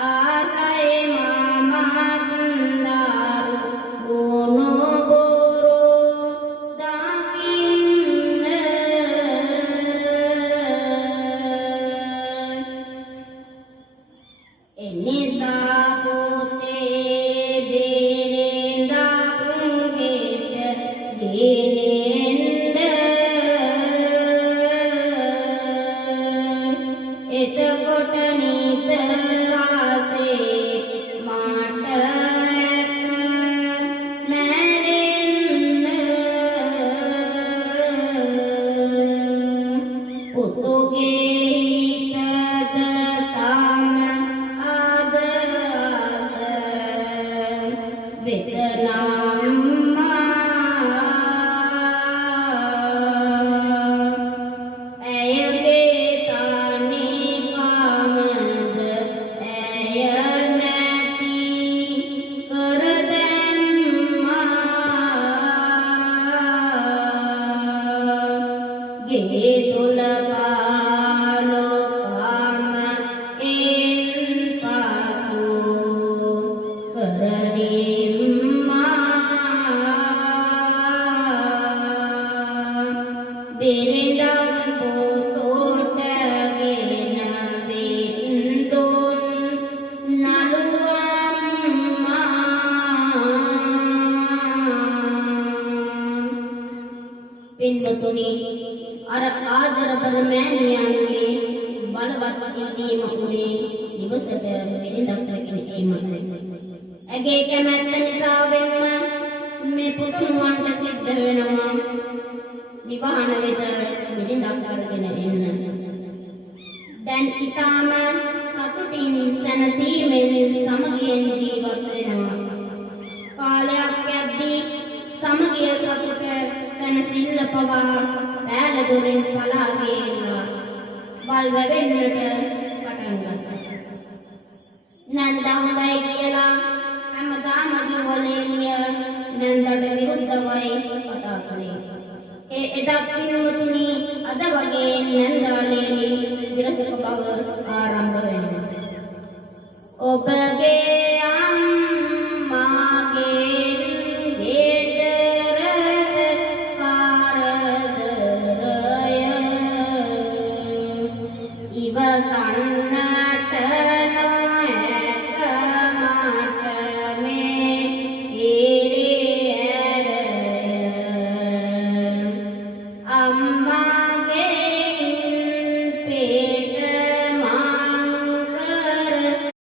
ආසයි මාමන්දාරු ගුණබෝරෝ දකින්න එනිසා පුතේ බිරිඳන්ගේට ගෙනෙන්න එතකොට නිතරාසේ මට මැරෙන්න පුතුගේ හිතද තම අදහස වෙතනම් ඇයගේ තනිකමද ඇය නැති කර දැම්මා ගේ තුල පාලකම එන් පසු කරදීම්මා බිරිඳන් පුතෝටගෙන වින්දුන් නළුවම්මා පින්වතුනි අර ආදරබර මෑණියන්ගේ බලවත් ඉල්ලීම උනේ නිවසට බිරිඳක් රැකීමයි. ඇගේ කැමැත්ත නිසාවෙන්ම මේ පුතුණුවන්ට සිද්ධ වෙනවා විවාහන වෙත බිරිඳක් අරගෙන එන්න. දැන් ඊටාම සතුටින් සැනසීමෙන් සමගියෙන් ජීවත් වෙනවා. කාලයක් යද්දී සමගිය සතුට සැනසෙල්ල පවා පෑලදොරෙන් පලා ගියලා වල් වැවෙන්නට පටන් ගත්තා. නන්දා හොඳයි කියලා හැමදාම කිව්වලේලිය නන්දට විරුද්ධවයි කතා කළේ. එදා පින්වතුනි අද වගේ නන්දාලේලි විරසක බව ආරම්භ වෙනවා.